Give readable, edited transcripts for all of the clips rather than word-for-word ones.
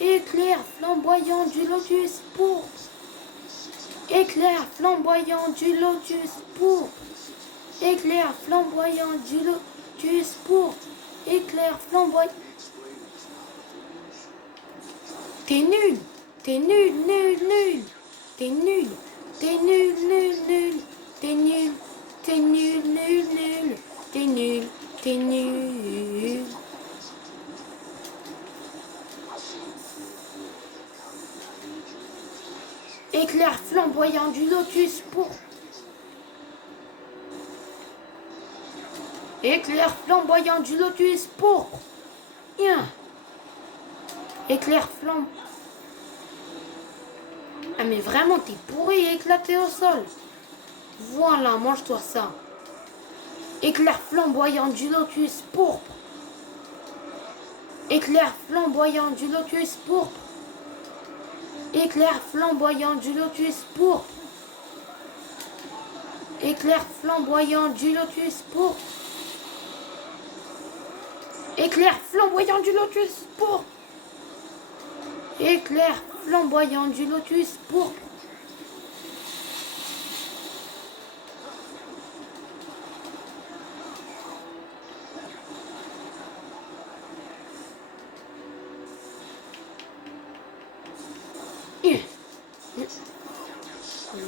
Éclair flamboyant du lotus pourpre. Éclair flamboyant du lotus pourpre. Éclair flamboyant du lotus pourpre. Éclair flamboyant. T'es nul. T'es nul, nul, nul. T'es nul. T'es nul, nul, nul. T'es nul. T'es nul, nul, nul. T'es nul. T'es nul. Éclair flamboyant du lotus pourpre. Éclair flamboyant du lotus pourpre. Bien. Éclair flamboyant. Ah mais vraiment t'es pourri et éclaté au sol. Voilà, mange-toi ça. Éclair flamboyant du lotus pourpre. Éclair flamboyant du lotus pourpre. Éclair flamboyant du lotus pourpre. Éclair flamboyant du lotus pourpre. Éclair flamboyant du lotus pourpre. Éclair flamboyant du lotus pourpre.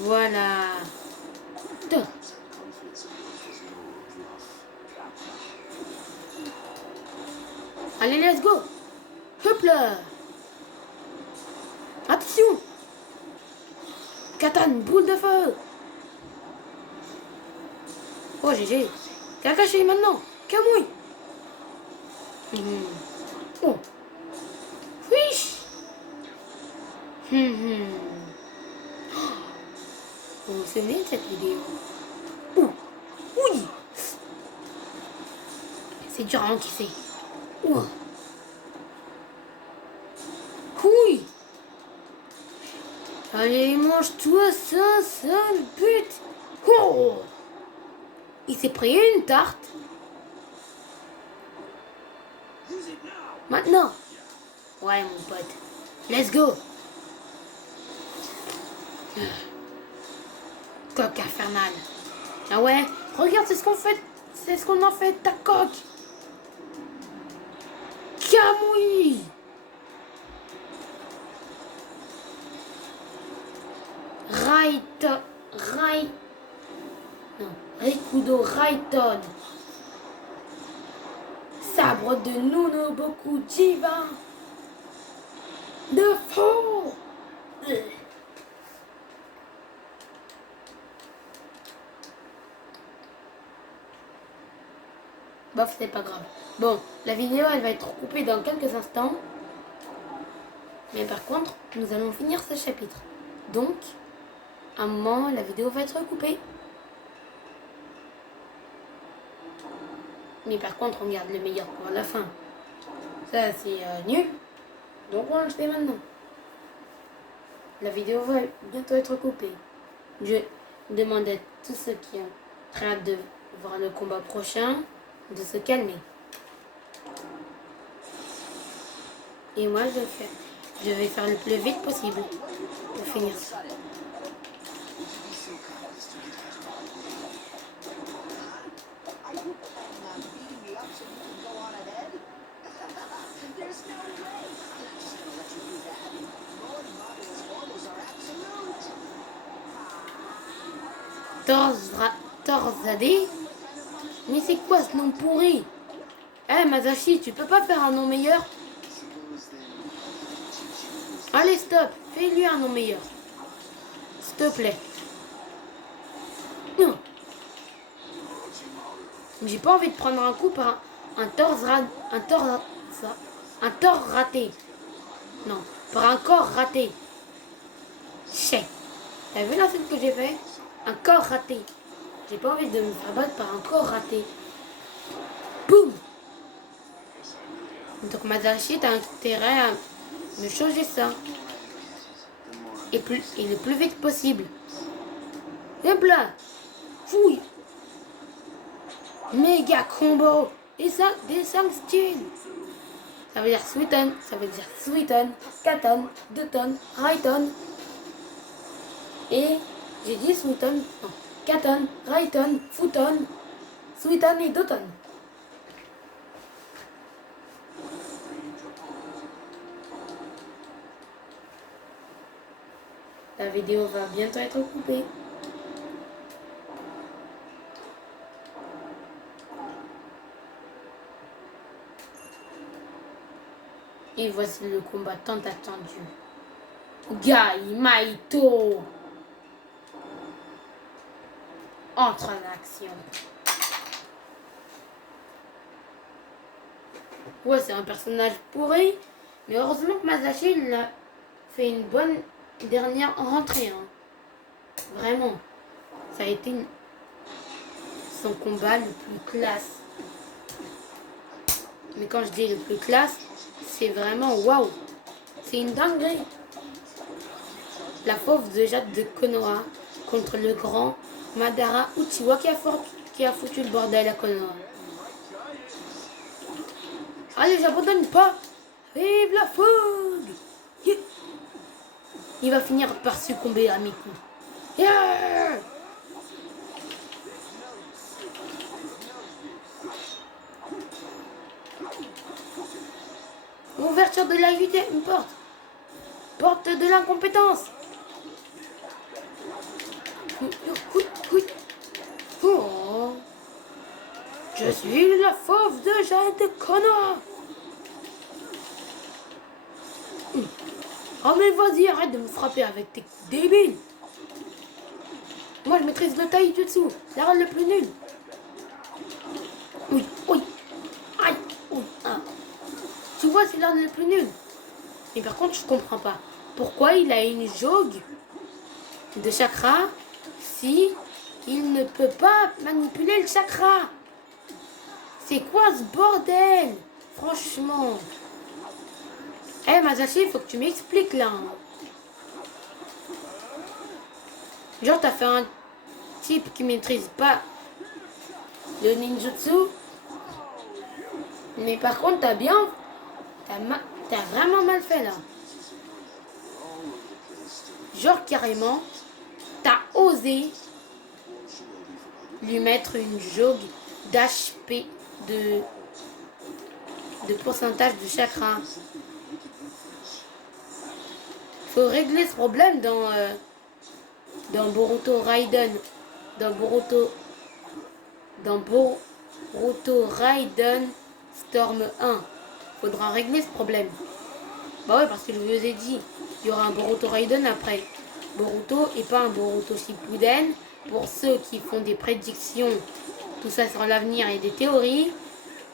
Voilà. Allez, let's go. Hop là. Attention. Katane, boule de feu. Oh, GG. Kakashi maintenant. Kamui. Oh. Fiche. Vous vous souvenez de cette vidéo? Oui. C'est dur à encaisser. Oui. Allez, mange-toi ça, sale pute. Oh. Il s'est pris une tarte. Maintenant. Ouais, mon pote. Let's go. Coque infernale. Ah ouais, regarde, c'est ce qu'on fait. C'est ce qu'on en fait de ta coque. Kamui. Rikudo Raiton. Sabre de Nunoboku Jiva. De faux. Bof, c'est pas grave. Bon, la vidéo, elle va être coupée dans quelques instants. Mais par contre, nous allons finir ce chapitre. Donc, à un moment, la vidéo va être coupée. Mais par contre, on garde le meilleur pour la fin. Ça, c'est nul. Donc, on le fait maintenant. La vidéo va bientôt être coupée. Je demande à tous ceux qui ont très hâte de voir le combat prochain de se calmer. Et moi, je vais faire le plus vite possible pour finir ça. Torzadé? Mais c'est quoi ce nom pourri? Eh Masashi, tu peux pas faire un nom meilleur? Allez, stop, fais-lui un nom meilleur. S'il te plaît. Non. J'ai pas envie de prendre un coup par un tort raté. Non, par un corps raté. Chais. T'as vu la scène que j'ai fait? Un corps raté. J'ai pas envie de me faire battre par un corps raté. Boum. Donc Masashi, t'as intérêt à me changer ça. Et le plus vite possible. Hop là. Fouille. Méga combo. Des 5 styles. Ça veut dire Sweeton, ça veut dire Sweeton, 4 tonnes, 2 tonnes, Rayton. Et j'ai dit Sweeton, non, 4 tonnes, Rayton, Footon, Sweeton et 2 tonnes. La vidéo va bientôt être coupée. Et voici le combat tant attendu. Gai Maito entre en action. Ouais, c'est un personnage pourri, mais heureusement que Masashi il a fait une bonne dernière rentrée. Hein. Vraiment, ça a été son combat le plus classe. Mais quand je dis le plus classe, c'est vraiment waouh. C'est une dinguerie. La fauve de Jade de Konoha contre le grand Madara Uchiwa qui a foutu le bordel à Konoha. Allez, j'abandonne pas. Vive la fougue. Yeah. Il va finir par succomber à Miku. Yeah. Ouverture de la 8e porte. Porte de l'incompétence. Oh. Je suis la fauve de Jade de Konoha. Oh mais vas-y, arrête de me frapper avec tes débiles. Moi je maîtrise le taijutsu, l'arme le plus nul. Oui, oui. Aïe, oui, ah. Tu vois, c'est l'arme le plus nul. Mais par contre, je comprends pas. Pourquoi il a une jauge de chakra si il ne peut pas manipuler le chakra? C'est quoi ce bordel? Franchement. Eh Masashi, il faut que tu m'expliques là. Genre t'as fait un type qui maîtrise pas le ninjutsu. Mais par contre t'as vraiment mal fait là. Genre carrément, t'as osé lui mettre une jauge d'HP de pourcentage de chakra. Faut régler ce problème dans Boruto Raiden. Dans Boruto Raiden Storm 1. Faudra régler ce problème. Bah ouais, parce que je vous ai dit, il y aura un Boruto Raiden après Boruto et pas un Boruto Shippuden. Pour ceux qui font des prédictions, tout ça sur l'avenir et des théories,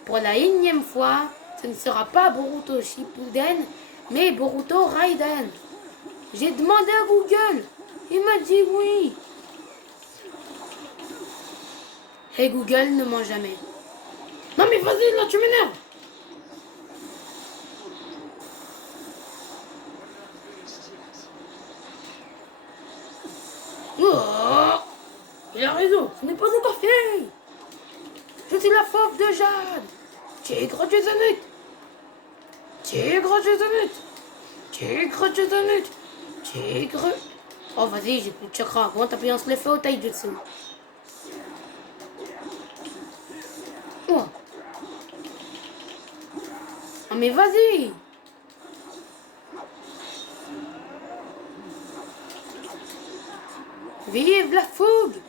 pour la énième fois, ce ne sera pas Boruto Shippuden, mais Boruto Raiden. J'ai demandé à Google, il m'a dit oui. Et Google ne ment jamais. Non mais vas-y, là tu m'énerves. Oh, il a raison, ce n'est pas encore fait. Je suis la fauve de Jade. Tigre du Zénith. Tigre du Zénith. Tigre du Zénith. Tigre. Oh vas-y, j'ai plus de chakra. Comment t'appuies en se le fait au taijutsu? Oh. Oh mais vas-y. Vive la fougue.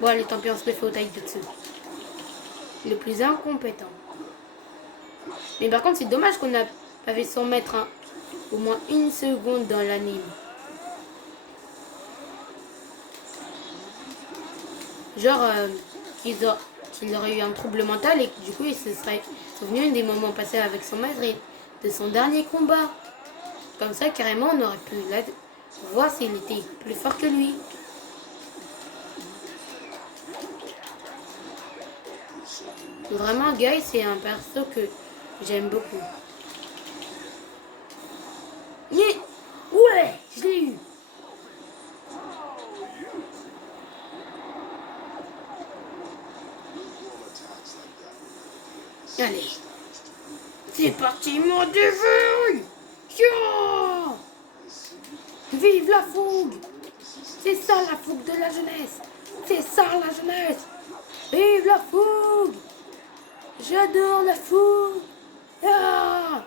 Bon allez, tant pis, on se le fait au taijutsu. Le plus incompétent. Mais par contre, c'est dommage qu'on n'a pas fait s'en mettre au moins une seconde dans l'anime. Genre qu'il aurait eu un trouble mental et que du coup il se serait souvenu des moments passés avec son maître et de son dernier combat. Comme ça, carrément, on aurait pu voir s'il était plus fort que lui. Vraiment, Guy, c'est un perso que j'aime beaucoup. Ouais, je l'ai eu. Allez. C'est Timon de fougue. Yeah. Vive la fougue. C'est ça la fougue de la jeunesse. C'est ça la jeunesse. Vive la fougue. J'adore la fougue. Ah.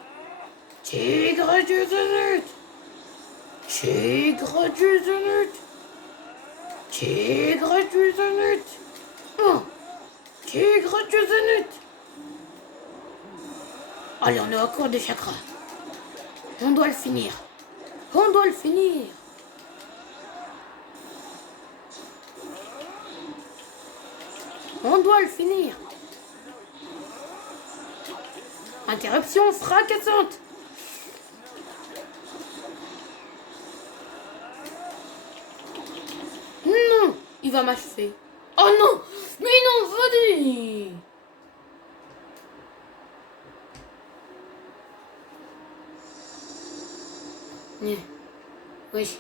Tigre du Zénith. Tigre du Zénith. Tigre du Zénith. Oh. Tigre du Zénith. Allez, on est au cours de chakra. On doit le finir. On doit le finir. On doit le finir. Interruption fracassante. Non, il va m'achever. Oh non, mais non, venez. Oui.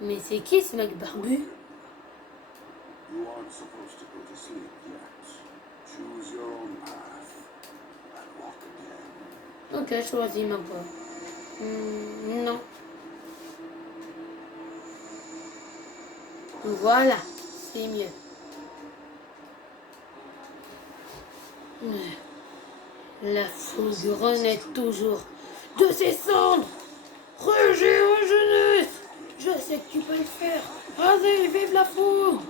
Mais c'est qui ce mec barbu? You aren't supposed to go to sleep yet. Choose your own path and walk again. Ok, choisis ma voie. Non. Voilà, c'est mieux. La fougue renaît toujours de ses cendres. Rejet en jeunesse. Je sais que tu peux le faire. Vas-y, vive la fougue.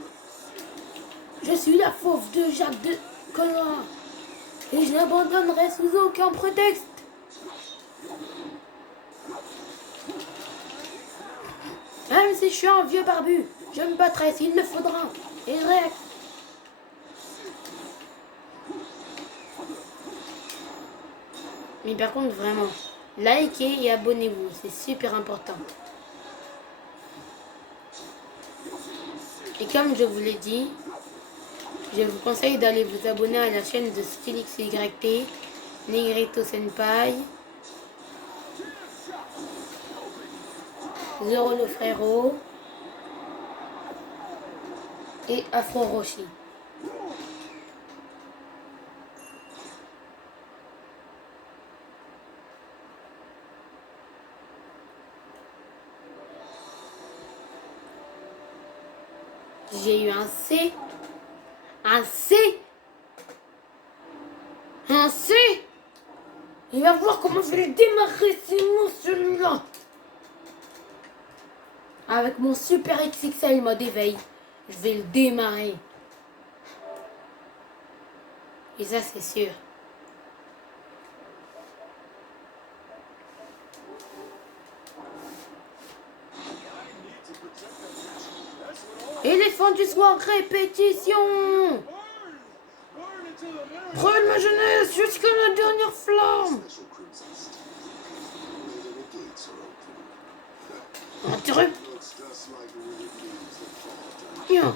Je suis la fauve de Jacques de Colin. Et je n'abandonnerai sous aucun prétexte. Même si je suis un vieux barbu, je me battrai s'il le faudra. Et réac. Mais par contre, vraiment, likez et abonnez-vous, c'est super important. Et comme je vous l'ai dit, je vous conseille d'aller vous abonner à la chaîne de StylixYT, Negrito Senpai, Zoro le frérot et Afro Roshi. J'ai eu un C. Un C. Un C. Il va voir comment je vais le démarrer, c'est mon celui-là. Avec mon super XXL mode éveil, je vais le démarrer. Et ça, c'est sûr. Éléphant du soir, répétition. Brûle ma jeunesse jusqu'à la dernière flamme. Interrupt. Nya.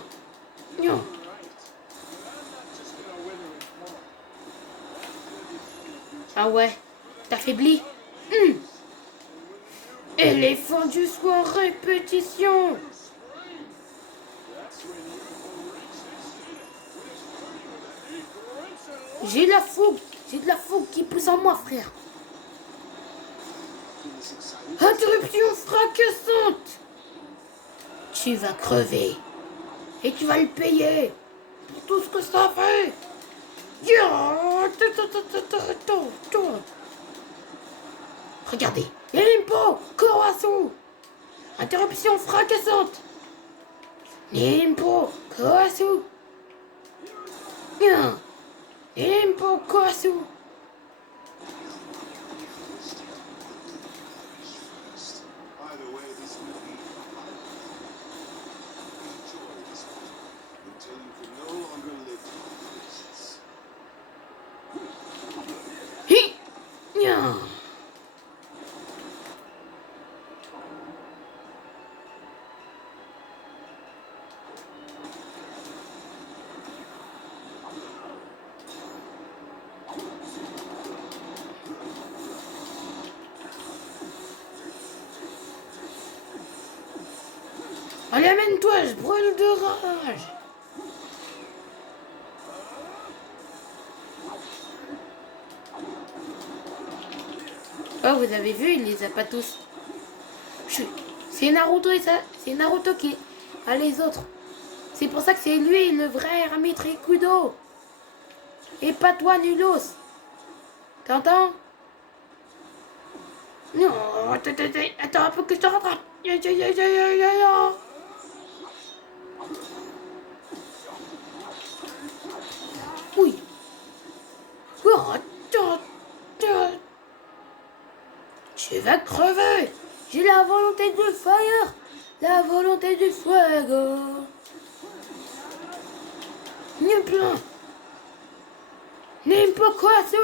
Nya. Ah ouais, t'affaiblis. Éléphant du soir, répétition. J'ai de la fougue qui pousse en moi, frère. Interruption fracassante. Tu vas crever. Et tu vas le payer pour tout ce que ça fait. Regardez. Nimpo, Koasu. Interruption fracassante. Nimpo, Koasu. Nimpo, Koasu. Allez, amène-toi, je brûle de rage. Oh, vous avez vu, il les a pas tous. C'est Naruto et ça. C'est Naruto qui a les autres. C'est pour ça que c'est lui le vrai arbitre Kudo. Et pas toi, Nulos. T'entends? Non, attends un peu que je te rattrape. Oui. Tu vas crever. J'ai la volonté du fire. La volonté du fuego. Ni plein. N'importe quoi, ça.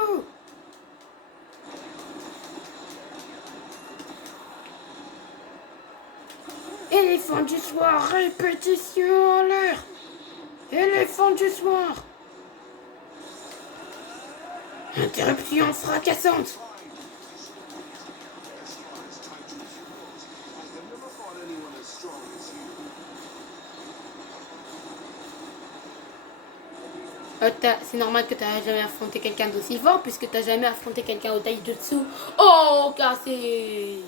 Éléphant du soir, répétition à l'heure. Éléphant du soir. Interruption fracassante. C'est normal que tu n'as jamais affronté quelqu'un d'aussi fort puisque tu n'as jamais affronté quelqu'un au taijutsu. Oh, cassé.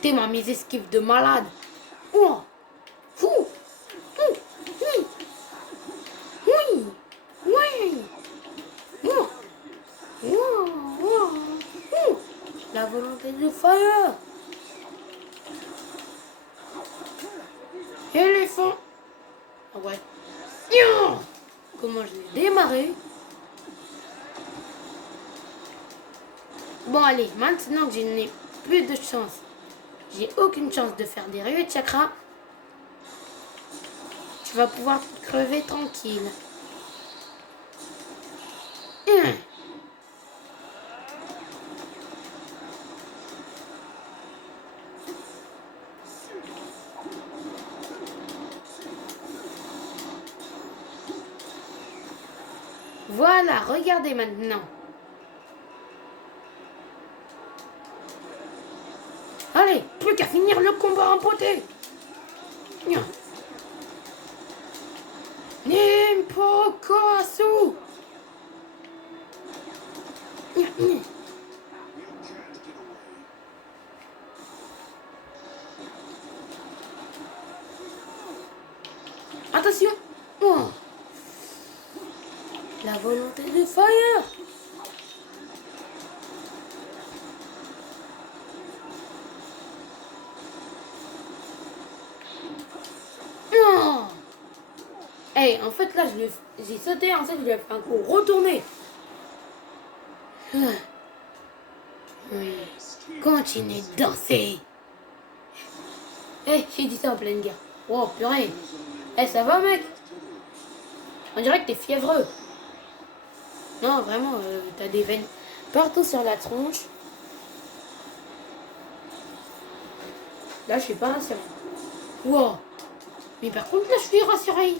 T'es ma mes esquives de malade. Oh. Fou. Oui. Oui. Oui. Oh. Oh. Oh. La volonté du fire. Éléphant. Ah ouais. Comment je l'ai démarré. Bon allez, maintenant que je n'ai plus de chance, j'ai aucune chance de faire des rayons de chakra, tu vas pouvoir crever tranquille. Voilà, regardez maintenant. Allez, plus qu'à finir le combat en beauté. Nimpokoasu. Attention. Oh. La volonté de fire. Oh. Hey, en fait là j'ai sauté, en fait je lui ai fait un coup retourné. Oui. Continuez de danser. J'ai dit ça en pleine guerre. Oh purée. Ça va mec? On dirait que t'es fiévreux. Non, vraiment, t'as des veines partout sur la tronche. Là, je suis pas rassurée. Wow. Mais par contre, là, je suis rassurée.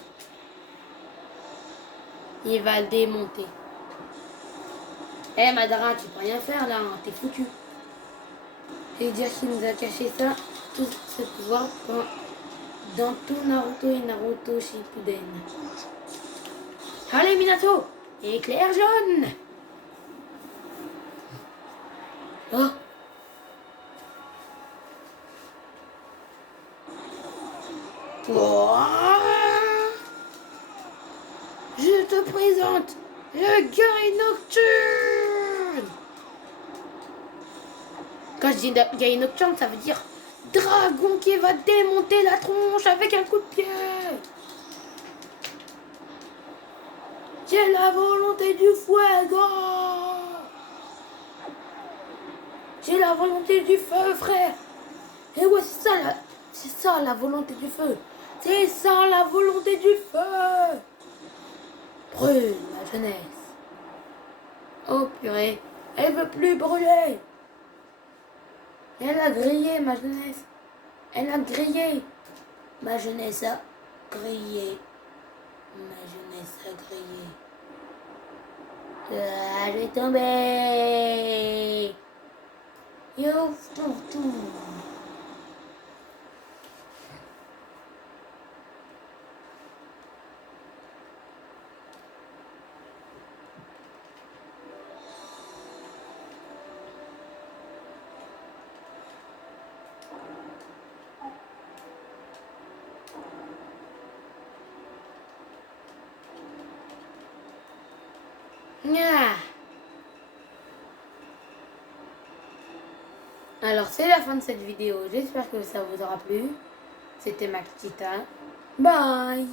Il va le démonter. Madara, tu peux rien faire, là. Hein, t'es foutu. Et dire qu'il nous a caché ça, tout ce pouvoir, dans tout Naruto et Naruto Shippuden. Allez, Minato. Éclair jaune. Oh. Je te présente le guerrier nocturne. Quand je dis guerrier nocturne, ça veut dire dragon qui va démonter la tronche avec un coup de pied. J'ai la volonté du fuego. J'ai la volonté du feu, frère. Et ouais, c'est ça la volonté du feu. C'est ça la volonté du feu. Brûle ma jeunesse. Oh purée, elle veut plus brûler. Elle a grillé ma jeunesse. Elle a grillé. Ma jeunesse a grillé. Ma jeunesse a grillé. Ah, je vais tomber. Yo, tonton. Ah. Alors c'est la fin de cette vidéo. J'espère que ça vous aura plu. C'était Max Tita. Bye.